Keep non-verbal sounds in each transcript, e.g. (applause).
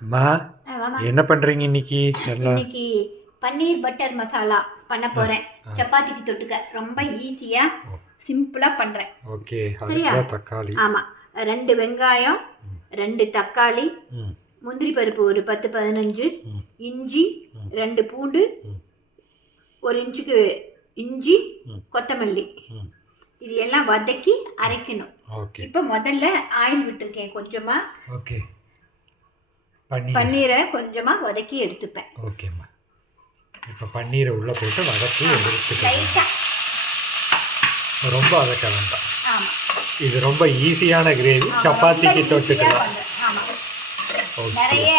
அம்மா. என்ன பண்ணுறீங்க இன்னைக்கு? இன்னைக்கு பன்னீர் பட்டர் மசாலா பண்ண போறேன். சப்பாத்திக்கு தொட்டுக்க. ரொம்ப ஈஸியா சிம்பிளா பண்றேன். ஓகே சரியா? தக்காளி. ஆமா. ரெண்டு வெங்காயம் ரெண்டு தக்காளி முந்திரி பருப்பு ஒரு பத்து பதினஞ்சு. இஞ்சி ரெண்டு பூண்டு. ஒரு இன்ச்சுக்கு இஞ்சி. கொத்தமல்லி. இது எல்லாம் வதக்கி அரைக்கணும். இப்போ முதல்ல ஆயில் விட்டுருக்கேன் கொஞ்சமா. ஓகே. பன்னீர். பன்னீரை கொஞ்சமா வதக்கி எடுத்துப்பேன். ஓகேம்மா. இப்போ பன்னீரை உள்ளே போட்டு வதக்கி எடுத்துக்கலாம் ரொம்ப வதக்க வேண்டாம். இது ரொம்ப ஈஸியான கிரேவி. சப்பாத்திக்கு தொட்டுக்கலாம். நிறைய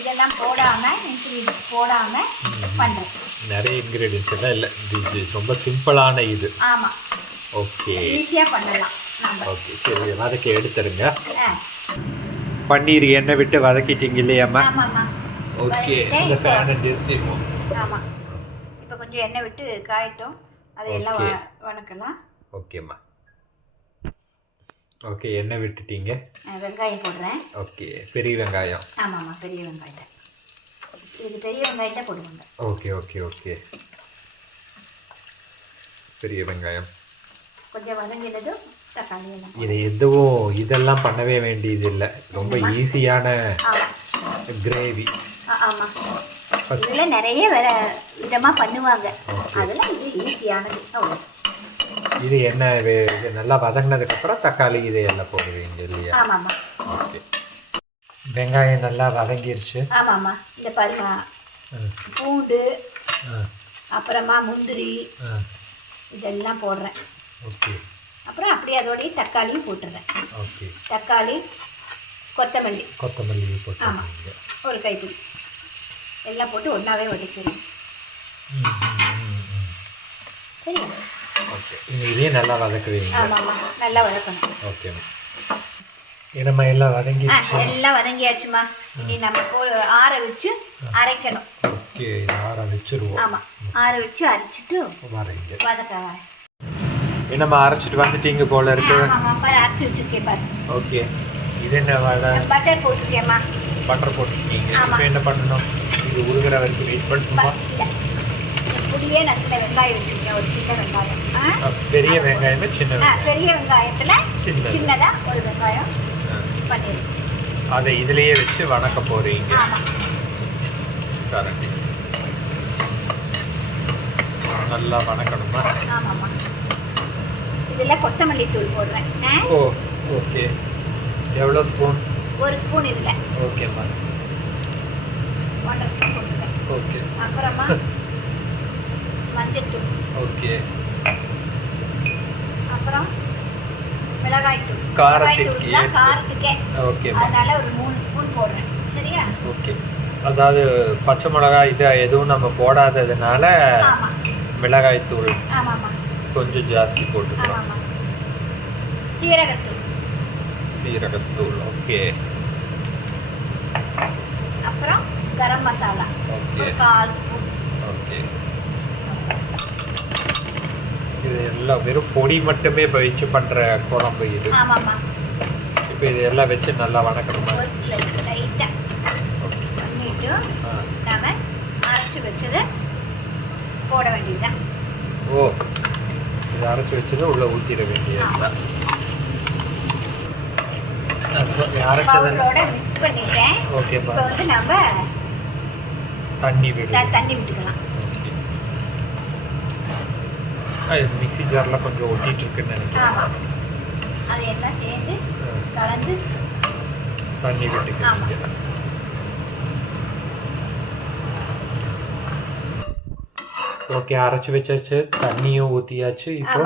இதெல்லாம் போடாம இன்க்ரீடியன்ஸ் போடாம பண்றேன் நிறைய இன்க்ரீடியன்ஸ் எல்லாம் இல்லை. இது ரொம்ப சிம்பிளான இது. ஆமா. ஓகே. ஈஸியா பண்ணலாம் ஓகே. சரி வதக்கி எடுத்துருங்க. ஆ, பன்னீர் எண்ணெய் விட்டு வதக்கிட்டீங்க இல்லையாம்மா ஓகே. இந்த ஃபேனை நிறுத்திடுவோம். ஆமா. இப்போ கொஞ்சம் எண்ணெய் விட்டு காயட்டும். அதையெல்லாம் வணக்கலாம். ஓகேம்மா ஓகே எண்ணெய் விட்டுட்டீங்க. வெங்காயம் போடுறேன். ஓகே. பெரிய வெங்காயம். ஆமாம்மா பெரிய வெங்காயத்தை. இது பெரிய வெங்காயத்தை போடுவாங்க. Okay okay okay. பெரிய வெங்காயம். கொஞ்சம் வதங்கினதும் இது எதுவும் இதெல்லாம் பண்ணவே வேண்டியது இல்லை ரொம்ப ஈஸியான கிரேவி. இதில் நிறைய வேற விதமா பண்ணுவாங்க. அதெல்லாம் இது ஈஸியானது. இது என்ன இது நல்லா வதங்கினதுக்கப்புறம் தக்காளி இதை எல்லாம் போடுவீங்க இல்லையா? ஓகே. வெங்காயம் நல்லா வதங்கிருச்சு. ஆமாம்மா. இந்த பாருங்க. ம், பூண்டு அப்புறமா முந்திரி. இதெல்லாம் போடுறேன். ஓகே. அப்புறம் அப்படியே அதோடய தக்காளியும் போட்டுடுறேன் ஓகே. தக்காளி கொத்தமல்லி. கொத்தமல்லி போட்டுருக்கீங்க ஒரு கைப்பிடி. எல்லாம் போட்டு ஒன்றாவே வதக்கிடுங்க ம், ம், ம், ம். சரியா? ஓகே. இதே நல்லா வதக்குவீங்க ஆமாம்மா நல்லா வதக்கணும். ஓகேம்மா இனமா எல்லாம் ஆ வதங்கிடுச்சு எல்லாம் வதங்கியாச்சுமா? இனி நம்ம ஆற வச்சு அரைக்கணும். ஓகே ஆற வச்சுருவோம். ஆமாம் ஆற வச்சு அரைச்சிட்டு வதக்க என்னம்மா அரைச்சிட்டு வந்துட்டீங்க போல இருக்கு? அரைச்சி வச்சுருக்கேன் ஓகே. இது என்ன வடை? பட்டர் போட்டிருக்கேம்மா. பட்டர் போட்டுருக்கீங்க. இப்போ என்ன பண்ணணும்? இது உருகிற வரைக்கும் வெயிட் பண்ணணுமா புளியே நல்ல வெங்காயம் வச்சுருக்கேன். ஒரு சின்ன வெங்காயம். பெரிய வெங்காயமே சின்ன வெங்காயம். பெரிய வெங்காயத்தில் சின்னது. சின்னதாக ஒரு வெங்காயம். பன்னீர் அதை இதுலயே வச்சு வணக்க போறீங்க. ஆமாம் கரண்டி நல்லா வணக்கணுமா? ஆமாம்மா. இதில் கொத்தமல்லி தூள் போடுறேன்? Oh okay. எவ்வளோ ஸ்பூன்? ஒரு ஸ்பூன் இதில். ஓகேம்மா ஒன்றரை ஸ்பூன் போட்டுருக்கேன் ஓகே. அப்புறமா மஞ்சத்தூள் ஓகே. அப்புறம் மிளகாய் தூள். காரத்துக்கு. காரத்துக்கே. ஓகேம்மா அதனால ஒரு மூணு ஸ்பூன் போடுறேன். சரியா? ஓகே. அதாவது பச்சை மிளகாய் இது எதுவும் நம்ம போடாததுனால ஆமாம் மிளகாய் தூள். ஆமாம்மா. கொஞ்சம் ஜாஸ்தி போட்டுக்கலாம். சீரகத்தூள். சீரகத்தூள் ஓகே. அப்புறம் கரம் மசாலா. ஓகே. கால் ஸ்பூன். ஓகே. இது எல்லாம் வெறும் பொடி மட்டுமே இப்போ வச்சு பண்ணுற குழம்பு இது. இப்போ இது எல்லாம் வச்சு நல்லா வணக்கணுமா? லைட்டாக ஓகே. பண்ணிட்டு ஆ நாம அரைச்சி வச்சதை போட வேண்டியதுதான் ஓ இது அரைச்சி வச்சது உள்ளே ஊற்றிட மிக்ஸ் பண்ணிட்டேன். ஓகேப்பா இப்போ வந்து நம்ம தண்ணி விடு. தண்ணி விட்டுக்கலாம். மிக்ஸி ஜாரில் கொஞ்சம் ஒட்டிட்டு இருக்குன்னு நினைக்கிறேன் அது எல்லாம் சேர்ந்து கலந்து தண்ணி விட்டுக்கிறீங்க ஓகே அரைச்சி வச்சாச்சு தண்ணியும் ஊற்றியாச்சு இப்போ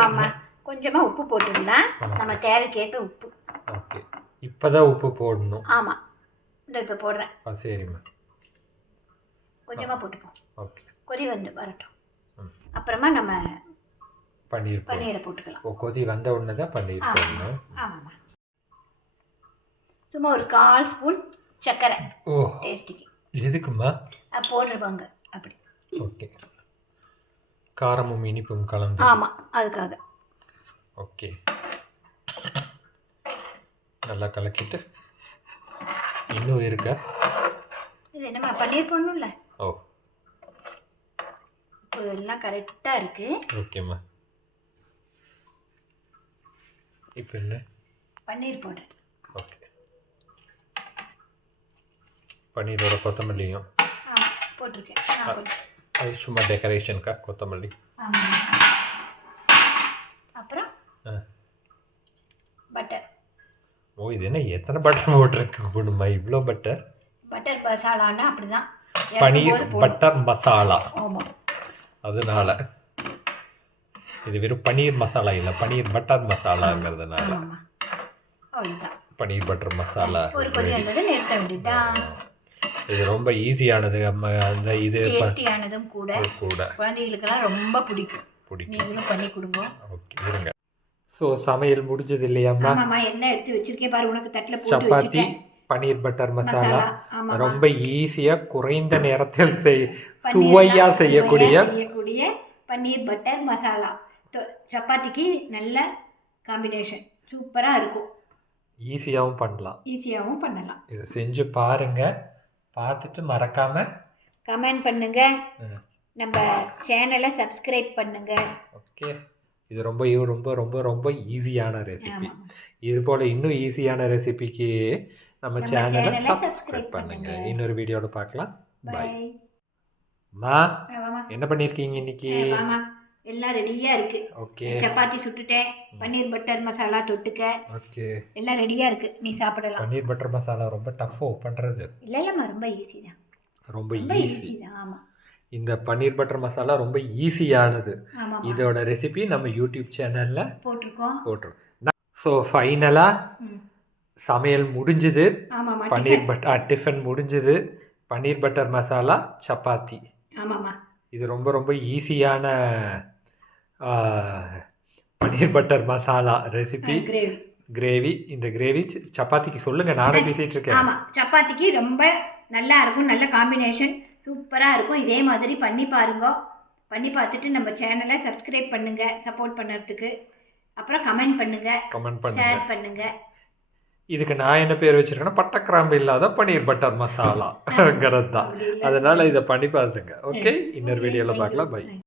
கொஞ்சமாக உப்பு போட்டுடலாம். ஆ. நம்ம தேவைக்கேற்ப உப்பு. ஓகே. இப்போதான் உப்பு போடணும். ஆமாம் இந்த இப்போ போடுறேன். ஆ சரிம்மா கொஞ்சமாக போட்டுப்போம். ஓகே. கொதி வந்து வரட்டும். அப்புறமா நம்ம பன்னீர் பன்னீரை போட்டுக்கலாம். ஓ கொதி வந்த உடனே தான் பன்னீர் போடணும். ஆமாம்மா. சும்மா ஒரு கால் ஸ்பூன் சர்க்கரை. ஓ. டேஸ்ட்டுக்கு எதுக்குமா அது போட்டுருவாங்க. அப்படி. ஓகே. காரமும் இனிப்பும் கலந்து. ஆமாம் அதுக்காக. ஓகே. நல்லா கலக்கிட்டு. இன்னும் இருக்கா? இது என்னம்மா பன்னீர் போடணும்ல? ஓ. இப்போ எல்லாம் கரெக்டாக இருக்குது ஓகேம்மா. இப்போ என்ன? பன்னீர் போடுறேன். ஓகே. பன்னீரோட கொத்தமல்லியும். போட்டிருக்கேன். அது சும்மா டெக்கரேஷனுக்கா கொத்தமல்லி. அப்புறம்? பட்டர் ஓ இது என்ன? எத்தனை பட்டர் போட்டிருக்கு? குடும்பமா இவ்வளோ பட்டர் பட்டர் மசாலான்னா அப்படிதான். பனீர் பட்டர் மசாலா அதனால இது வெறும் பன்னீர் மசாலா இல்லை பன்னீர் பட்டர் மசாலாங்கிறதுனால பன்னீர் பட்டர் மசாலா ஒரு வந்தது நிறுத்த வேண்டியதுதான். இது ரொம்ப ஈஸியானது நம்ம அந்த இது டேஸ்டியானதும் கூட கூட. குழந்தைகளுக்கெல்லாம் ரொம்ப பிடிக்கும். பிடிக்கும். நீங்களும் பண்ணி கொடுங்க. ஓகே இருங்க. ஸோ சமையல் முடிஞ்சது இல்லையாம்மா ஆமாம்மா எல்லாம் எடுத்து வச்சிருக்கேன் பாரு உனக்கு தட்டில் போட்டு சப்பாத்தி பன்னீர் பட்டர் மசாலா. ரொம்ப ஈஸியாக குறைந்த நேரத்தில் செய் சுவையாக செய்யக்கூடிய செய்யக்கூடிய பன்னீர் பட்டர் மசாலா. சப்பாத்திக்கு நல்ல காம்பினேஷன் சூப்பராக இருக்கும். ஈஸியாகவும் பண்ணலாம். ஈஸியாகவும் பண்ணலாம். இதை செஞ்சு பாருங்க. பார்த்துட்டு மறக்காம கமெண்ட் பண்ணுங்க. ம். நம்ம சேனலை சப்ஸ்கிரைப் பண்ணுங்க. ஓகே. இது ரொம்ப ரொம்ப ரொம்ப ரொம்ப ஈஸியான ரெசிபி இது போல் இன்னும் ஈஸியான ரெசிபிக்கு நம்ம சேனலை சப்ஸ்கிரைப் subscribe பண்ணுங்க. பண்ணுங்க. இன்னொரு வீடியோவில் பார்க்கலாம். பாய் மா என்ன பண்ணியிருக்கீங்க இன்னைக்கு? எல்லாம் ரெடியாக இருக்கு. ஓகே சப்பாத்தி சுட்டுட்டேன். பன்னீர் பட்டர் மசாலா தொட்டுக்க. ஓகே எல்லாம் ரெடியாக இருக்கு. நீ சாப்பிடலாம். பன்னீர் பட்டர் மசாலா ரொம்ப டஃப்போ பண்ணுறது இல்லை இல்லைம்மா ரொம்ப ஈஸி தான். ரொம்ப ஈஸி தான் ஆமாம் இந்த பன்னீர் பட்டர் மசாலா ரொம்ப ஈஸியானது இதோட ரெசிபி நம்ம யூடியூப் சேனலில் போட்டிருக்கோம். போட்டுரும் ஸோ ஃபைனலாக சமையல் முடிஞ்சுது. பன்னீர் பட் டிஃபன் முடிஞ்சுது. பன்னீர் பட்டர் மசாலா சப்பாத்தி. ஆமாம்மா இது ரொம்ப ரொம்ப ஈஸியான paneer butter masala recipe gravy gravy இந்த கிரேவி சப்பாத்திக்கு சொல்லுங்க நானே பேசிட்டு இருக்கேன் ஆமாம் சப்பாத்திக்கு ரொம்ப நல்லா இருக்கும் நல்ல காம்பினேஷன் சூப்பராக இருக்கும். இதே மாதிரி பண்ணி பாருங்க. பண்ணி பார்த்துட்டு நம்ம சேனலை சப்ஸ்கிரைப் பண்ணுங்க சப்போர்ட் பண்ணுறதுக்கு. அப்புறம் கமெண்ட் பண்ணுங்க. கமெண்ட் பண்ணுங்க. ஷேர் பண்ணுங்க. இதுக்கு நான் என்ன பேர் வச்சிருக்கேன்னா பட்டக்கிராம்பு இல்லாத பன்னீர் பட்டர் மசாலாங்கிறது (laughs) தான். அதனால இதை பண்ணி பார்த்துங்க. ஓகே இன்னொரு வீடியோவில். பார்க்கலாம். பை.